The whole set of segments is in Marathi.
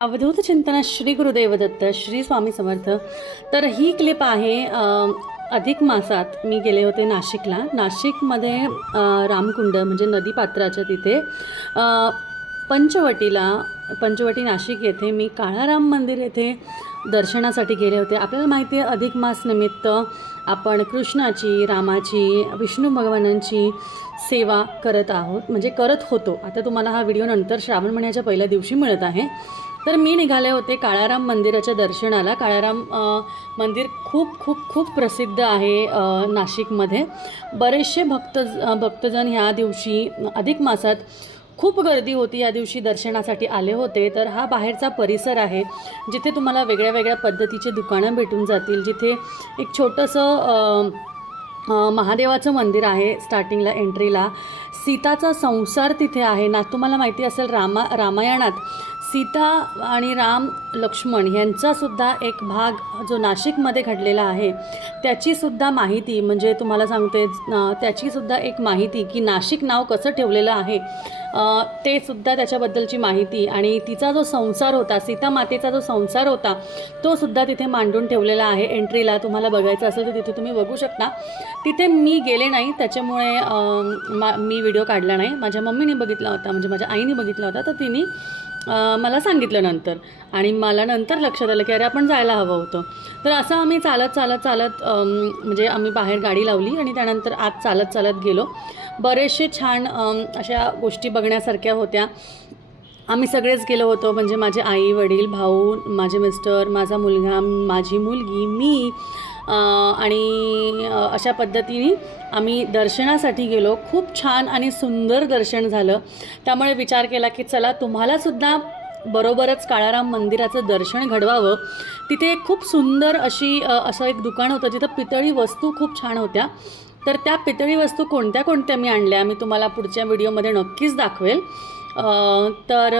अवधूत चिंतन श्री गुरुदेवदत्त श्री स्वामी समर्थ. तर ही क्लिप आहे अधिक मासात मी गेले होते नाशिकला. नाशिकमध्ये रामकुंड म्हणजे नदीपात्राच्या तिथे पंचवटीला पंचवटी नाशिक येथे मी काळाराम मंदिर येथे दर्शनासाठी गेले होते. आपल्याला माहिती आहे अधिक मास निमित्त आपण कृष्णाची रामाची विष्णू भगवानांची सेवा करत आहोत. म्हणजे करत होतो. आता तुम्हाला हा व्हिडिओ नंतर श्रावण महिन्याच्या पहिल्या दिवशी मिळत आहे. तर मी निघाले होते काळाराम मंदिराच्या दर्शनाला. काळाराम मंदिर खूप खूप खूप प्रसिद्ध आहे नाशिकमध्ये. बरेचसे भक्त भक्तजण भक्तजन ह्या दिवशी अधिक मासात खूप गर्दी होती या दिवशी दर्शनासाठी आले होते. तर हा बाहेरचा परिसर आहे जिथे तुम्हाला वेगळ्या वेगळ्या पद्धतीचे दुकानं भेटून जातील. जिथे एक छोटंसं महादेवाचं मंदिर आहे स्टार्टिंगला एंट्रीला. सीताचा संसार तिथे आहे. ना तुम्हाला माहिती असेल रामा रामायणात सीता आणि राम लक्ष्मण यांचासुद्धा एक भाग जो नाशिकमध्ये घडलेला आहे त्याचीसुद्धा माहिती म्हणजे तुम्हाला सांगते त्याचीसुद्धा एक माहिती की नाशिक नाव कसं ठेवलेलं आहे ते सुद्धा त्याच्याबद्दलची माहिती आणि तिचा जो संसार होता सीता मातेचा जो संसार होता तो सुद्धा तिथे मांडून ठेवलेला आहे एंट्रीला. तुम्हाला बघायचं असेल तर तिथे तुम्ही बघू शकता. तिथे मी गेले नाही त्याच्यामुळे मा मी व्हिडिओ काढला नाही. माझ्या मम्मीने बघितला होता म्हणजे माझ्या आईने बघितला होता तर तिने मला सांगितलं नंतर. आणि मला नंतर लक्षात आलं की अरे आपण जायला हवं होतं. तर असं आम्ही चालत चालत चालत म्हणजे आम्ही बाहेर गाडी लावली आणि त्यानंतर आत चालत चालत गेलो. बरेचसे छान अशा गोष्टी बघण्यासारख्या होत्या. आम्ही सगळेच गेलो होतो. म्हणजे माझे आई वडील भाऊ माझे मिस्टर माझा मुलगा माझी मुलगी मी आणि अशा पद्धतीने आम्ही दर्शनासाठी गेलो. खूप छान आणि सुंदर दर्शन झालं. त्यामुळे विचार केला की चला तुम्हालासुद्धा बरोबरच काळाराम मंदिराचं दर्शन घडवावं. तिथे खूप सुंदर अशी असं एक दुकान होतं जिथं पितळी वस्तू खूप छान होत्या. तर त्या पितळी वस्तू कोणत्या कोणत्या मी आणल्या मी तुम्हाला पुढच्या व्हिडिओमध्ये नक्कीच दाखवेल. तर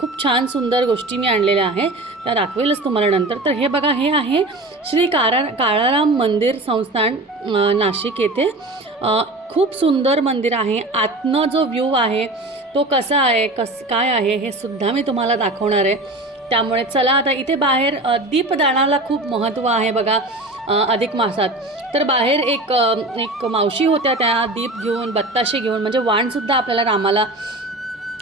खूप छान सुंदर गोष्टी मी आणलेल्या आहे त्या दाखवेलच तुम्हाला नंतर. तर हे बघा हे आहे श्री कारा काळाराम मंदिर संस्थान नाशिक येथे. खूप सुंदर मंदिर आहे. आतनं जो व्ह्यू आहे तो कसा आहे कस काय आहे हे सुद्धा मी तुम्हाला दाखवणार आहे. त्यामुळे चला आता इथे बाहेर दीपदानाला खूप महत्त्व आहे बघा. अधिक मासात. तर बाहेर एक एक मावशी होत्या त्या दीप घेऊन बत्ताशे घेऊन म्हणजे वाणसुद्धा आपल्याला रामाला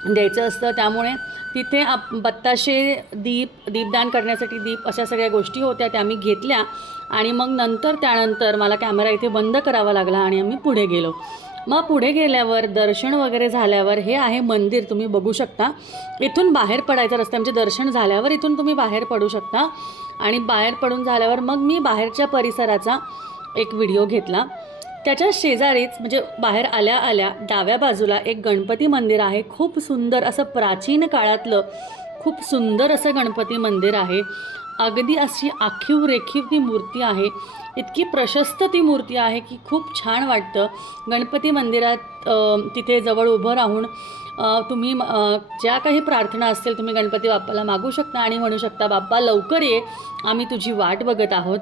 द्यायचं असतं. त्यामुळे तिथे आप बत्ताशे दीप दीपदान करण्यासाठी दीप अशा सगळ्या गोष्टी होत्या त्या मी घेतल्या. आणि मग नंतर त्यानंतर मला कॅमेरा इथे बंद करावा लागला आणि आम्ही पुढे गेलो. मग पुढे गेल्यावर दर्शन वगैरे झाल्यावर हे आहे मंदिर तुम्ही बघू शकता. इथून बाहेर पडायचं रस्ता म्हणजे दर्शन झाल्यावर इथून तुम्ही बाहेर पडू शकता. आणि बाहेर पडून झाल्यावर मग मी बाहेरच्या परिसराचा एक व्हिडिओ घेतला. त्याच्या शेजारीच म्हणजे बाहेर आल्या आल्या डाव्या बाजूला एक गणपती मंदिर आहे. खूप सुंदर असं प्राचीन काळातलं खूप सुंदर असं गणपती मंदिर आहे. अगदी अशी आखीव रेखीव ती मूर्ती आहे. इतकी प्रशस्त ती मूर्ती आहे की खूप छान वाटतं. गणपती मंदिरात तिथे जवळ उभं राहून तुम्ही ज्या काही प्रार्थना असतील तुम्ही गणपती बाप्पाला मागू शकता आणि म्हणू शकता बाप्पा लवकर ये. आम्ही तुझी वाट बघत आहोत.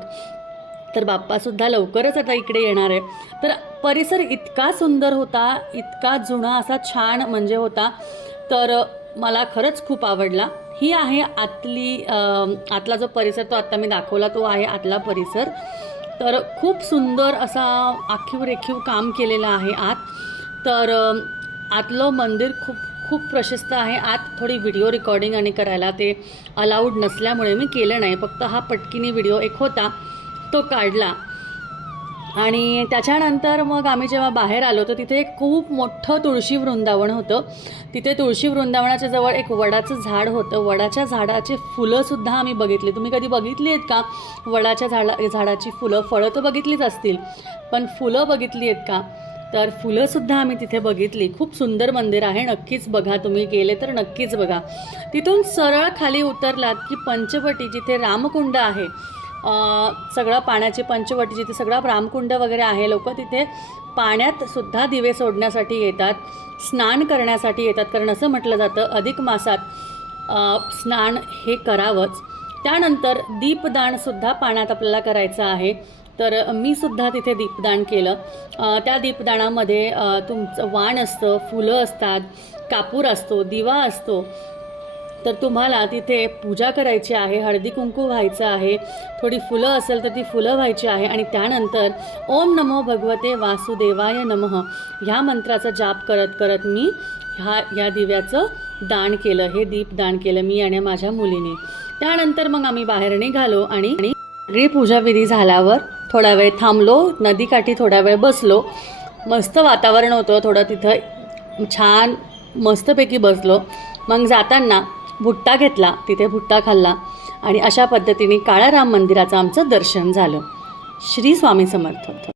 तर बाप्पासुद्धा लवकरच आता इकडे येणार आहे. तर परिसर इतका सुंदर होता इतका जुना असा छान म्हणजे होता. तर मला खरंच खूप आवडला. ही आहे आतली आतला जो परिसर तो आत्ता मी दाखवला तो आहे आतला परिसर. तर खूप सुंदर असा आखीव रेखीव काम केलेलं आहे आत. तर आतलं मंदिर खूप खूप प्रशस्त आहे. आत थोडी व्हिडिओ रेकॉर्डिंग आणि करायला ते अलाउड नसल्यामुळे मी केलं नाही. फक्त हा पटकीने व्हिडिओ एक होता तो काढला. आणि त्याच्यानंतर मग आम्ही जेव्हा बाहेर आलो तर तिथे एक खूप मोठं तुळशी वृंदावन होतं. तिथे तुळशी वृंदावनाच्या जवळ एक वडाचं झाड होतं. वडाच्या झाडाचे फुलंसुद्धा आम्ही बघितली. तुम्ही कधी बघितली आहेत का? वडाच्या झाडा झाडाची फुलं फळं तर बघितलीच असतील. पण फुलं बघितली आहेत का? तर फुलंसुद्धा आम्ही तिथे बघितली. खूप सुंदर मंदिर आहे. नक्कीच बघा तुम्ही. गेले तर नक्कीच बघा. तिथून सरळ खाली उतरलात की पंचवटी जिथे रामकुंड आहे सगळं पाण्याची पंचवटी जिथे सगळा रामकुंड वगैरे आहे लोक तिथे पाण्यात सुद्धा दिवे सोडण्यासाठी येतात स्नान करण्यासाठी येतात कारण असं म्हटलं जातं अधिक मासात स्नान हे करावंच. त्यानंतर दीपदानसुद्धा पाण्यात आपल्याला करायचं आहे. तर मी सुद्धा तिथे दीपदान केलं. त्या दीपदानामध्ये तुमचं वाण असतं फुलं असतात कापूर असतो दिवा असतो. तर तुम्हाला तिथे पूजा करायची आहे हळदी कुंकू व्हायचं आहे थोडी फुलं असेल तर ती फुलं व्हायची आहे आणि त्यानंतर ओम नमो भगवते वासुदेवाय नमः ह्या मंत्राचा जाप करत करत मी ह्या ह्या दिव्याचं दान केलं. हे दीप दान केलं मी आणि माझ्या मुलीने. त्यानंतर मग आम्ही बाहेर निघालो आणि आणि सगळी पूजाविधी झाल्यावर थोडा वेळ थांबलो नदीकाठी थोडा वेळ बसलो. मस्त वातावरण होतं थोडं तिथं छान मस्तपैकी बसलो. मग जाताना भुट्टा घेतला तिथे भुट्टा खाल्ला आणि अशा पद्धतीने काळाराम मंदिराचं आमचं दर्शन झालं. श्री स्वामी समर्थ.